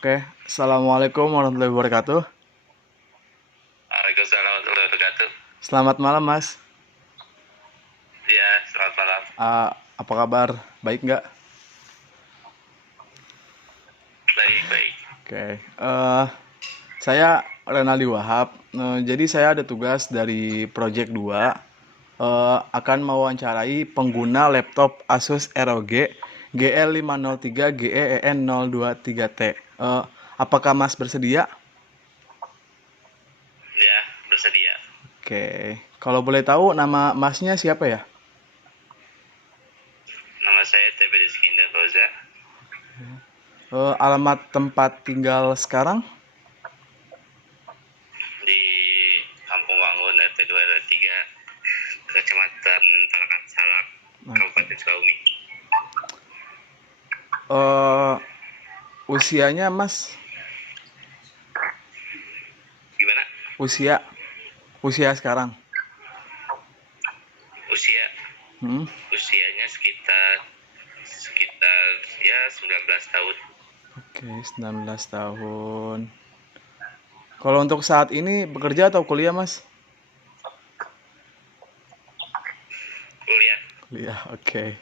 Oke, Assalamualaikum warahmatullahi wabarakatuh. Waalaikumsalam warahmatullahi wabarakatuh. Selamat malam, Mas. Ya, selamat malam. Apa kabar? Baik nggak? Baik, baik. Oke, saya Renaldi Wahab. Jadi saya ada tugas dari Project 2, akan mewawancarai pengguna laptop Asus ROG GL503 GEEN023T. Apakah Mas bersedia? Ya, bersedia. Oke, kalau boleh tahu nama Masnya siapa ya? Nama saya TB Rizky Indra Fauza. Alamat tempat tinggal sekarang? Di Kampung Wangun RT 2 RW 3, Kecamatan Tarakan Salak, Kabupaten Sukabumi. Usianya Mas? Gimana? Usia sekarang? Usianya sekitar ya 19 tahun. Oke, 19 tahun. Kalau untuk saat ini bekerja atau kuliah, Mas? Kuliah. Oke.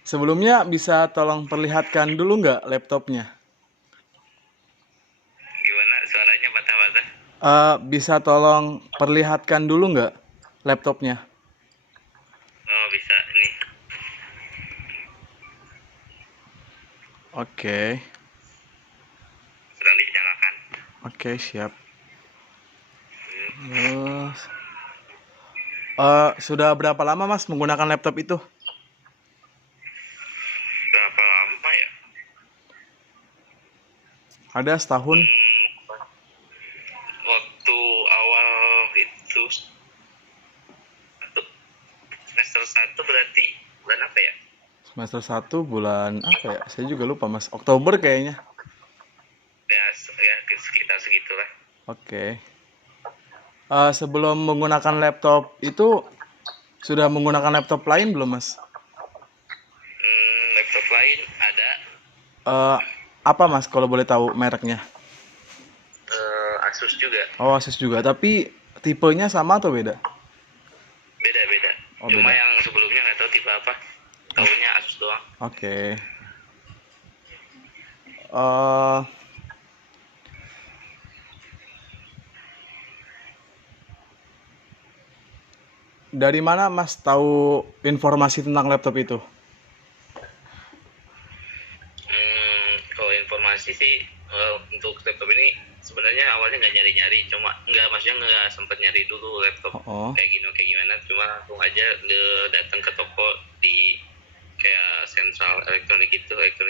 Sebelumnya bisa tolong perlihatkan dulu nggak laptopnya? Gimana? Suaranya patah-patah. Bisa tolong perlihatkan dulu nggak laptopnya? Oh, bisa. Ini. Oke. Sedang dinyalakan. Oke, siap. Sudah berapa lama Mas menggunakan laptop itu? Berapa lama ya? Ada setahun? Waktu awal itu semester 1 berarti bulan apa ya? Semester 1 bulan apa ya? Saya juga lupa Mas. Oktober kayaknya. Ya sekitar segitulah. Oke. Sebelum menggunakan laptop itu sudah menggunakan laptop lain belum Mas? Laptop lain ada. Apa Mas kalau boleh tahu mereknya? Asus juga. Oh, Asus juga. Tapi tipenya sama atau beda? Beda. Oh, Cuma beda. yang sebelumnya nggak tahu tipe apa. Taunya Asus doang. Oke. Dari mana Mas tahu informasi tentang laptop itu? Kalau informasi sih untuk laptop ini sebenarnya awalnya nggak nyari-nyari, maksudnya nggak sempet nyari dulu laptop kayak gimana, cuma langsung aja datang ke toko di kayak sentral elektronik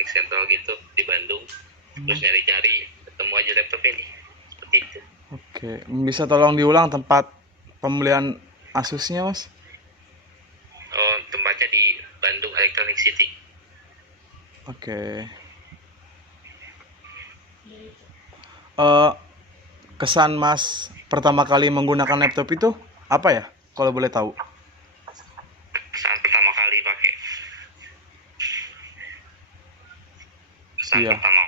sentral gitu di Bandung, terus nyari-cari ketemu aja laptop ini seperti itu. Oke, bisa tolong diulang tempat pembelian Asusnya Mas? Oh, tempatnya di Bandung Electronic City. Oke. Kesan Mas pertama kali menggunakan laptop itu apa ya? Kalau boleh tahu. Saat pertama kali pakai. Iya. Pertama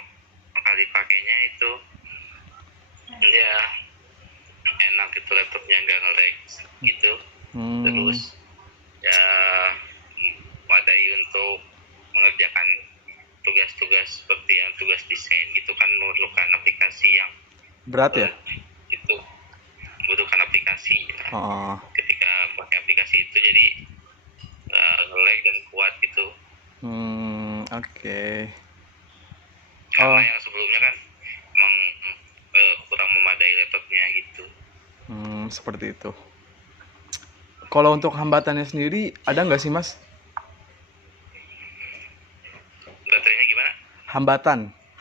kali pakainya itu ya enak gitu, laptopnya nggak nge-lag gitu. Terus ya memadai untuk mengerjakan tugas-tugas seperti yang tugas desain gitu kan, memerlukan aplikasi yang Berat ya? itu membutuhkan aplikasi. Ketika pakai aplikasi itu jadi nge-lag dan kuat gitu. Oke. Karena yang sebelumnya kan emang kurang memadai laptopnya gitu. Seperti itu. Kalau untuk hambatannya sendiri ada nggak sih Mas? Baterainya gimana?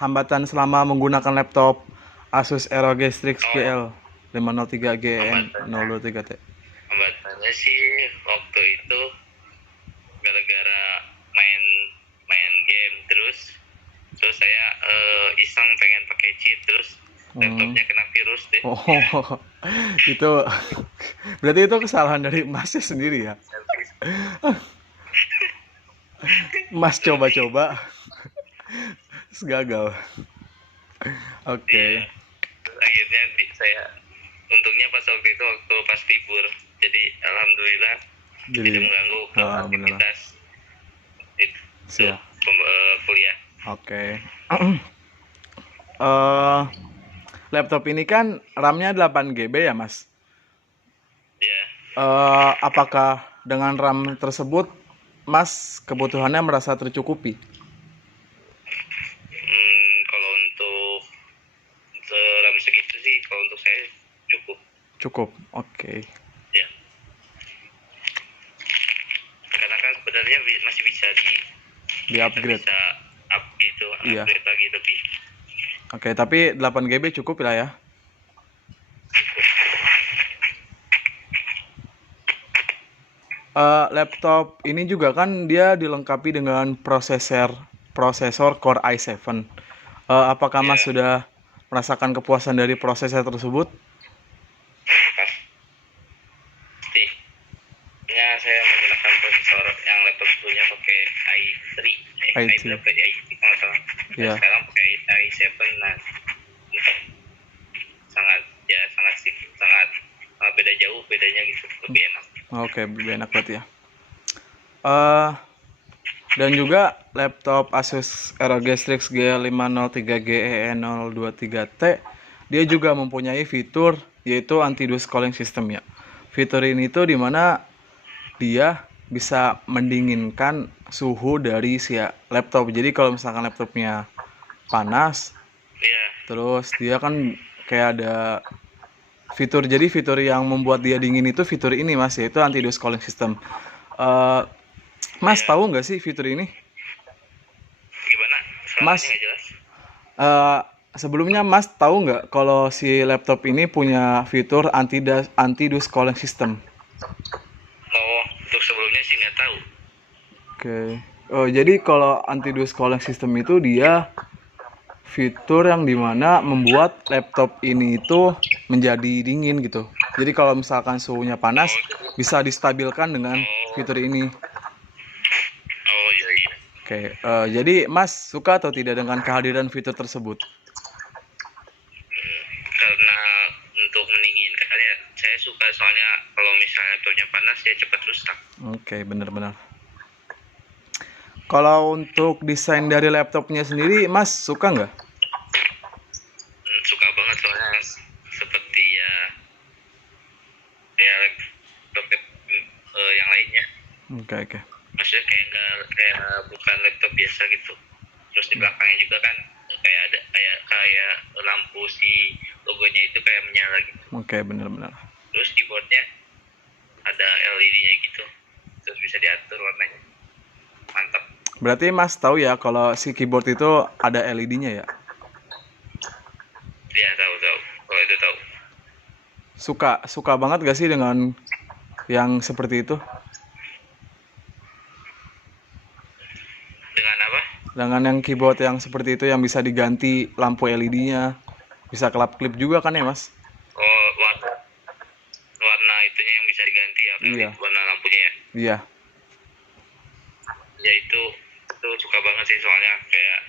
Hambatan selama menggunakan laptop Asus ROG Strix GL 503 GN023T. Hambatannya sih waktu itu gara-gara main game terus saya iseng pengen pakai cheat, terus laptopnya kena virus deh. Oh, itu berarti itu kesalahan dari Masnya sendiri ya? Mas coba-coba gagal. Oke. Iya. Akhirnya saya untungnya pas waktu itu waktu pas libur, jadi alhamdulillah Jadi tidak mengganggu ke benar. aktivitas itu Siap. kuliah. Oke. Laptop ini kan RAM-nya 8 GB ya, Mas? Ya, Apakah dengan RAM tersebut Mas kebutuhannya merasa tercukupi? kalau untuk RAM segitu sih, kalau untuk saya cukup. Cukup. Oke. Ya, karena kan sebenarnya masih bisa Di-upgrade. bisa up gitu, Iya. upgrade lagi lebih. Oke, tapi 8 GB cukup lah ya. Laptop ini juga kan dia dilengkapi dengan prosesor Core i7. Apakah Mas sudah merasakan kepuasan dari prosesor tersebut? Pasti. Ya, saya menggunakan prosesor yang laptop sebelumnya pakai i3, i3. berapa di i3 kalau salah. Iya. Sekarang pakai i7, nah sangat beda jauh bedanya gitu, lebih enak. Oke, lebih enak berarti ya. Dan juga laptop Asus ROG Strix G503GE023T dia juga mempunyai fitur yaitu anti-dust cooling system ya. Fitur ini tuh dimana dia bisa mendinginkan suhu dari si laptop. Jadi kalau misalkan laptopnya panas, terus dia kan kayak ada fitur, jadi fitur yang membuat dia dingin itu fitur ini Mas, yaitu anti-dust cooling system. Mas tahu nggak sih fitur ini? Gimana? Mas, nggak jelas. Sebelumnya Mas tahu nggak kalau si laptop ini punya fitur anti-dust cooling system? Oh, untuk sebelumnya sih nggak tahu. Oke. Jadi kalau anti-dust cooling system itu dia fitur yang dimana membuat laptop ini itu menjadi dingin gitu. Jadi kalau misalkan suhunya panas bisa distabilkan dengan fitur ini. Oh iya. Oke. Jadi Mas suka atau tidak dengan kehadiran fitur tersebut? Karena untuk mendinginkan ya saya suka, soalnya kalau misalnya laptopnya panas ya cepat rusak. Oke, benar-benar. Kalau untuk desain dari laptopnya sendiri, Mas suka nggak? Suka banget, soalnya seperti ya laptop yang lainnya. Oke. Maksudnya kayak bukan laptop biasa gitu. Terus di belakangnya juga kan kayak ada kayak lampu si logonya itu kayak menyala gitu. Oke, benar-benar. Terus keyboardnya ada LED-nya gitu. Terus bisa diatur warnanya. Mantap. Berarti Mas tahu ya kalau si keyboard itu ada LED-nya ya? Ya, tahu. Kalau itu tahu. Suka banget gak sih dengan yang seperti itu? Dengan apa? Dengan yang keyboard yang seperti itu yang bisa diganti lampu LED-nya, bisa kelap-klip juga kan ya Mas? Oh, warna itunya yang bisa diganti ya? Iya. Warna lampunya ya? Iya. Ya itu suka banget sih, soalnya kayak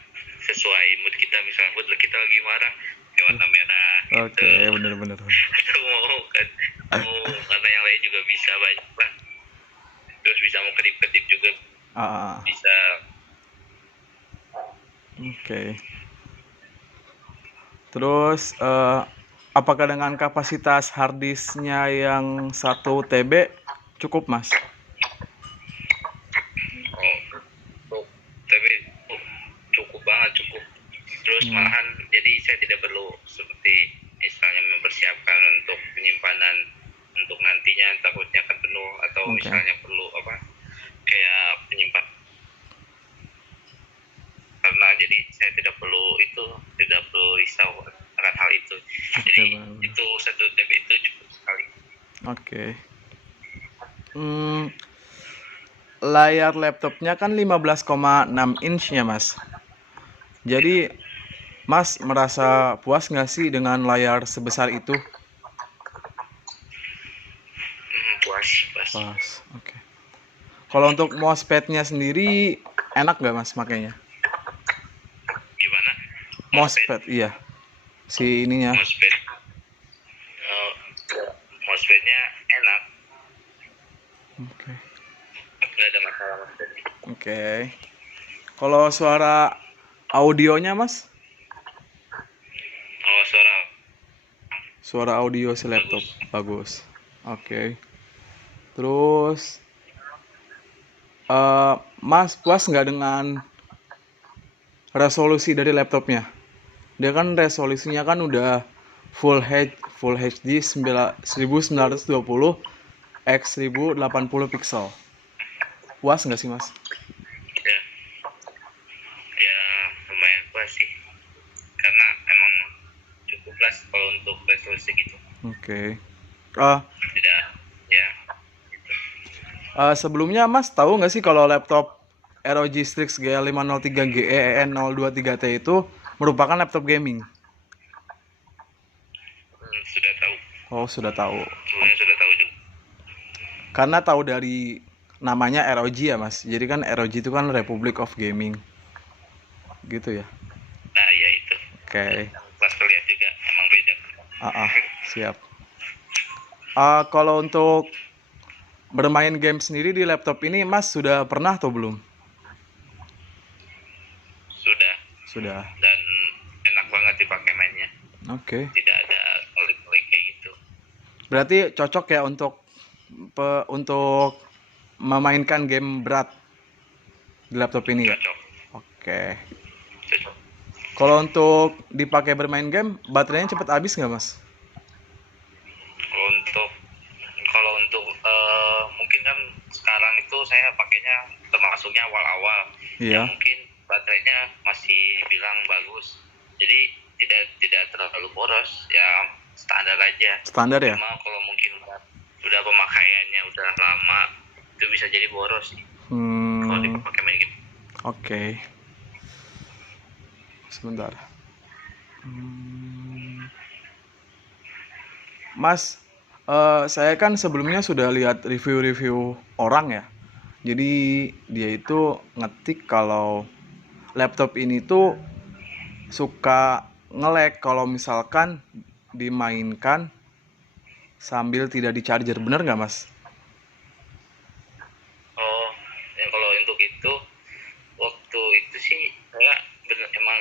sesuai mood kita. Misalnya mood kita lagi marah kayak warna merah gitu. Oke, benar-benar. Itu mau warna yang lain juga bisa, banyak lah. Terus bisa mau kedip-kedip juga bisa. Oke. Terus apakah dengan kapasitas harddisknya yang 1 TB cukup Mas? Cukup banget. Terus malahan jadi saya tidak perlu seperti misalnya mempersiapkan untuk penyimpanan untuk nantinya takutnya kan penuh, atau misalnya perlu kayak penyimpan, karena jadi saya tidak perlu risau akan hal itu. Jadi itu 1 TB itu cukup sekali. Oke. Layar laptopnya kan 15,6 inch ya Mas. Jadi Mas merasa puas nggak sih dengan layar sebesar itu? Puas. Oke. Kalau untuk mousepadnya sendiri enak nggak Mas makainya? Gimana? MOSFET, iya. Si ininya. MOSFET. MOSFET-nya enak. Oke. Nggak ada masalah MOSFET. Oke. Kalau suara audionya, Mas? Oh, Suara audio si laptop bagus. Oke. Terus Mas puas nggak dengan resolusi dari laptopnya? Dia kan resolusinya kan udah Full HD 1920 x 1080 pixel. Puas nggak sih, Mas? ya, ya lumayan puas sih. Karena emang cukup lah kalau untuk resolusi gitu. Oke. Tidak, ya. Gitu. Sebelumnya Mas tahu nggak sih kalau laptop ROG Strix G503 GE EN023T itu merupakan laptop gaming? Sudah tahu. Oh, sudah tahu. Sebelumnya sudah tahu juga. Karena tahu dari namanya ROG ya, Mas. Jadi kan ROG itu kan Republic of Gaming. Gitu ya. Nah, ya itu. Oke. Pas lihat juga emang beda. Siap. Kalau untuk bermain game sendiri di laptop ini, Mas sudah pernah atau belum? Sudah. Dan enak banget dipakai mainnya. Oke. Tidak ada klik-klik kayak gitu. Berarti cocok ya untuk memainkan game berat di laptop ini ya? Cocok. Oke. Kalau untuk dipakai bermain game, baterainya cepat habis nggak, Mas? Kalau untuk mungkin kan sekarang itu saya pakainya termasuknya awal-awal. Iya. Ya, mungkin baterainya masih bilang bagus. Jadi tidak terlalu boros, ya standar aja. Standar ya? Cuma kalau mungkin udah pemakaiannya udah lama, itu bisa jadi boros sih. Kalau dipakai main game. Oke. Sebentar. Mas, saya kan sebelumnya sudah lihat review-review orang ya. Jadi dia itu ngetik kalau laptop ini tuh suka nge-lag kalau misalkan dimainkan sambil tidak di charger. Bener nggak, Mas? Oh, ya kalau untuk itu waktu itu sih saya emang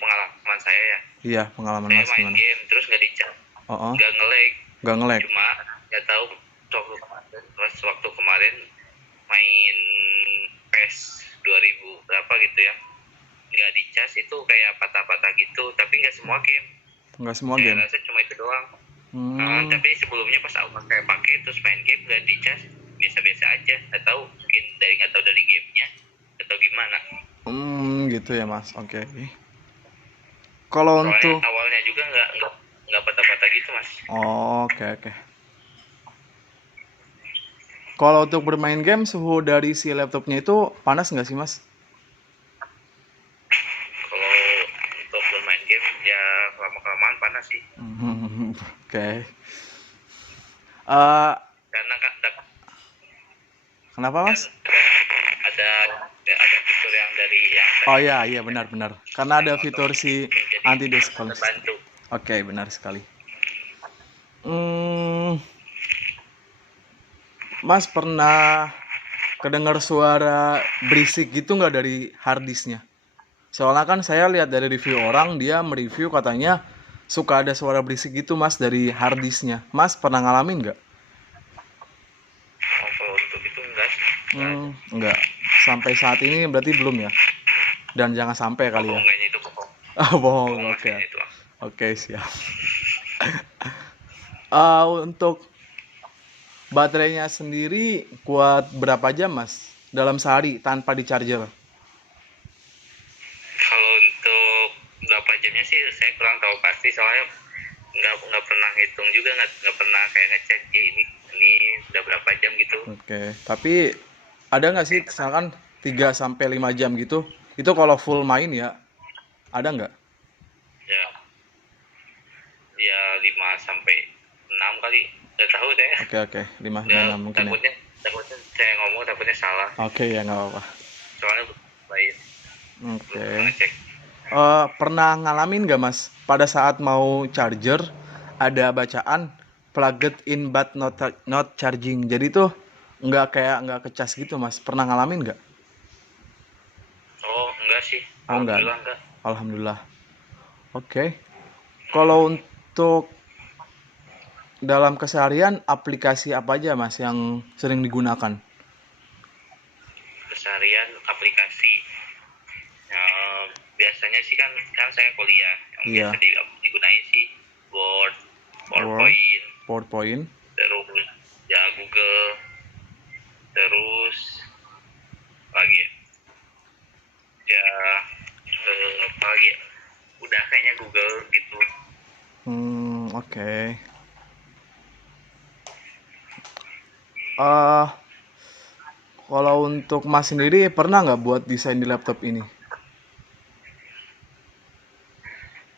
pengalaman saya ya. Iya, pengalaman Saya Mas main gimana? game terus nggak di-charge, nggak nge-lag. Nggak nge-lag. Cuma nggak tahu waktu kemarin main PES 2000 berapa gitu ya, nggak di-charge itu kayak patah-patah gitu, tapi nggak semua game. Nggak semua Saya game. rasa cuma itu doang. Tapi sebelumnya pas aku pakai terus main game nggak di-charge, biasa-biasa aja. Nggak tahu mungkin dari gamenya atau gimana. Gitu ya, Mas. Oke. Kalau Soalnya untuk awalnya juga nggak patah-patah gitu, Mas. Oke. Kalau untuk bermain game, suhu dari si laptopnya itu panas nggak sih, Mas? Kalau untuk bermain game ya lama-kelamaan panas sih. Oke. Karena Kenapa, Mas? ada fitur yang dari yang Oh iya benar. Karena ada fitur si anti-DOS terbantu. Oke, benar sekali. Mas pernah kedengar suara berisik gitu nggak dari harddisknya? Soalnya kan saya lihat dari review orang, dia mereview katanya suka ada suara berisik gitu, Mas, dari harddisknya. Mas pernah ngalamin nggak? Kalau untuk itu enggak sih. Enggak. Sampai saat ini berarti belum ya? Dan jangan sampai kali ya? Bohongnya itu bohong. Bohong, oke. Oke, siap. Untuk baterainya sendiri kuat berapa jam, Mas? Dalam sehari tanpa di charger? Kalau untuk berapa jamnya sih saya kurang tahu pasti, soalnya nggak pernah hitung juga, nggak pernah kayak ngecek ini udah berapa jam gitu. Oke, tapi ada nggak sih misalkan 3-5 jam gitu? Itu kalau full main ya, ada nggak? Ya 5-6 kali, nggak tahu saya. Oke, 5-6 mungkin takutnya saya ngomong takutnya salah. Oke, ya nggak apa-apa. Soalnya baik. Oke. Ngecek. Pernah ngalamin nggak mas pada saat mau charger ada bacaan plugged in but not charging, jadi tuh nggak kecas gitu mas, pernah ngalamin nggak? Oh, enggak sih. Oh nggak, Alhamdulillah enggak. alhamdulillah. Oke. Kalau untuk dalam keseharian aplikasi apa aja mas yang sering digunakan? Keseharian aplikasi. Eh, biasanya sih kan saya kuliah. Yang Iya. biasa digunain sih Word, Word, PowerPoint, PowerPoint. terus ya Google, terus lagi ya. Ya apa lagi ya? Udah kayaknya Google gitu. Oke. Eh, Kalau untuk mas sendiri pernah nggak buat desain di laptop ini?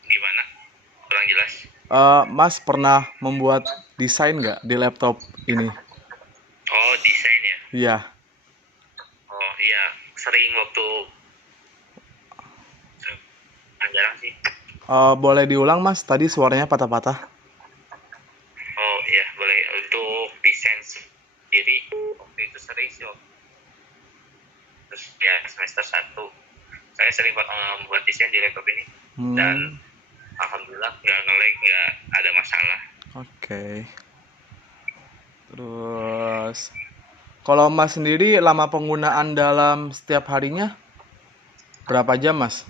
Gimana? Kurang jelas. Mas pernah membuat desain nggak di laptop ini? Oh, desain ya. Iya. Oh iya, sering waktu jarang sih. Boleh diulang mas, tadi suaranya patah-patah. Oh iya, boleh. Untuk desain sendiri waktu itu sering sih. Terus ya semester 1 saya sering membuat desain di laptop ini. Dan alhamdulillah nggak nge-lag, nggak ada masalah. Oke. Terus kalau mas sendiri lama penggunaan dalam setiap harinya berapa jam mas?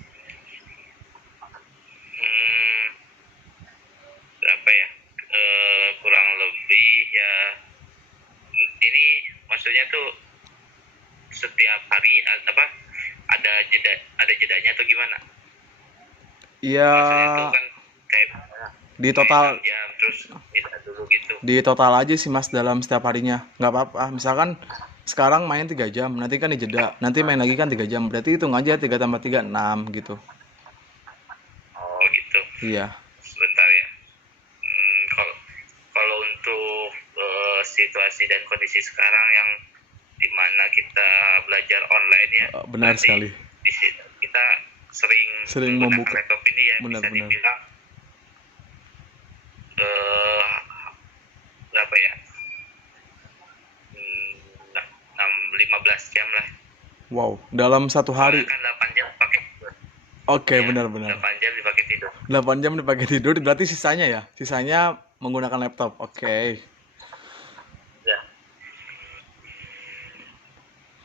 Berapa ya? Kurang lebih ya, ini maksudnya tuh setiap hari apa ada jedanya atau gimana? Iya. Maksudnya tuh kan kayak Di total, jam terus jeda dulu gitu. di total aja sih mas dalam setiap harinya. Nggak apa-apa. Misalkan sekarang main 3 jam, nanti kan dijeda, nanti main lagi kan 3 jam. Berarti hitung aja 3 tambah 3 6 gitu. Oh gitu. Iya. Sebentar ya. Kalau kalau untuk situasi dan kondisi sekarang yang dimana kita belajar online ya, Benar sekali. Di situ kita sering menggunakan membuka. laptop ini ya, Benar, bisa benar. dibilang berapa ya? 15 jam lah. Wow, dalam satu hari. Kan 8 jam pakai tidur. Oke, Ya, benar-benar. 8 jam dipakai tidur. 8 jam dipakai tidur, berarti sisanya ya? Sisanya menggunakan laptop. Oke. Ya.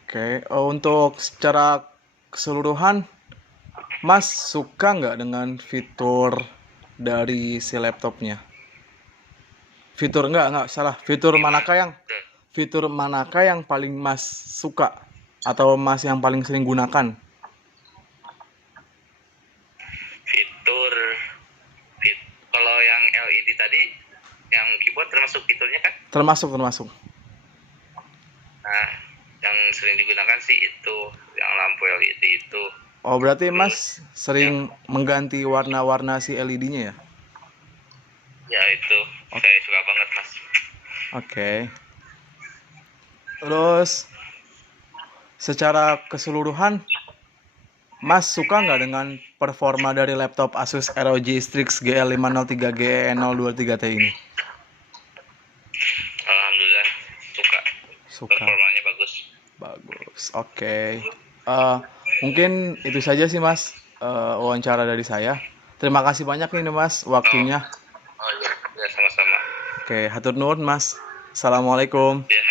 Oke, untuk secara keseluruhan, Mas suka nggak dengan fitur dari si laptopnya? Fitur nggak salah. Fitur manakah yang paling Mas suka atau Mas yang paling sering gunakan? Kalau yang LED tadi, yang keyboard termasuk fiturnya kan? Termasuk. Nah, yang sering digunakan sih itu, yang lampu LED itu. Oh, berarti Mas sering mengganti warna-warna si LED-nya ya? Ya itu, saya suka banget Mas. Oke. Terus secara keseluruhan, Mas suka nggak dengan performa dari laptop Asus ROG Strix GL503GE023T ini? Alhamdulillah suka. Performanya Bagus. Oke. Mungkin itu saja sih Mas, wawancara dari saya. Terima kasih banyak nih Mas waktunya. Oh ya, sama-sama. Oke, hatur nuhun Mas. Assalamualaikum. Ya.